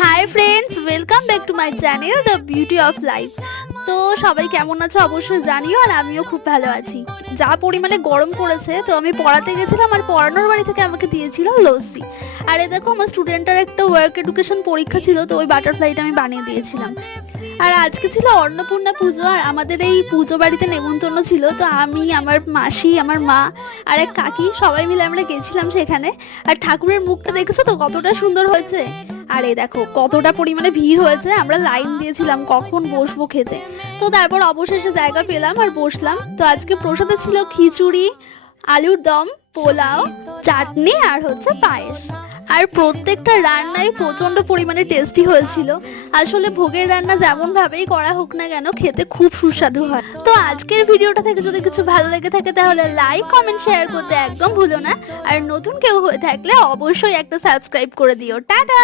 Hi friends, welcome back to my channel the beauty of life. তো সবাই কেমন আছো অবশ্যই জানিও, আর আমিও খুব ভালো আছি। যা পরিমাণে গরম পড়েছে, তো আমি পড়াতে গেছিলাম আর পড়ানোর বাড়ি থেকে আমাকে দিয়েছিল লস্যি। আর এই দেখো, আমার স্টুডেন্টের একটা ওয়ার্ক এডুকেশন পরীক্ষা ছিল, তো ওই বাটারফ্লাইটা আমি বানিয়ে দিয়েছিলাম। আর আজকে ছিল অন্নপূর্ণা পুজো, আর আমাদের এই পুজো বাড়িতে নেমন্তন্ন ছিল। তো আমি, আমার মাসি, আমার মা আর এক কাকি সবাই মিলে আমরা গেছিলাম সেখানে। আর ঠাকুরের মুখটা দেখেছো তো কতটা সুন্দর হয়েছে। আর এই দেখো কতটা পরিমাণে ভিড় হয়েছে, আমরা লাইন দিয়েছিলাম কখন বসবো খেতে। তো তারপর অবশেষে জায়গা পেলাম আর বসলাম। তো আজকে প্রসাদে ছিল খিচুড়ি, আলুর দম, পোলাও, চাটনি আর হচ্ছে পায়েস। আর প্রত্যেকটা রান্নাই প্রচন্ড পরিমাণে টেস্টি হয়েছিল। আসলে ভোগের রান্না যেমন ভাবেই করা হোক না কেন, খেতে খুব সুস্বাদু হয়। তো আজকের ভিডিওটা থেকে যদি কিছু ভালো লেগে থাকে তাহলে লাইক, কমেন্ট, শেয়ার করতে একদম ভুলো না। আর নতুন কেউ হয়ে থাকলে অবশ্যই একটা সাবস্ক্রাইব করে দিও। টাটা।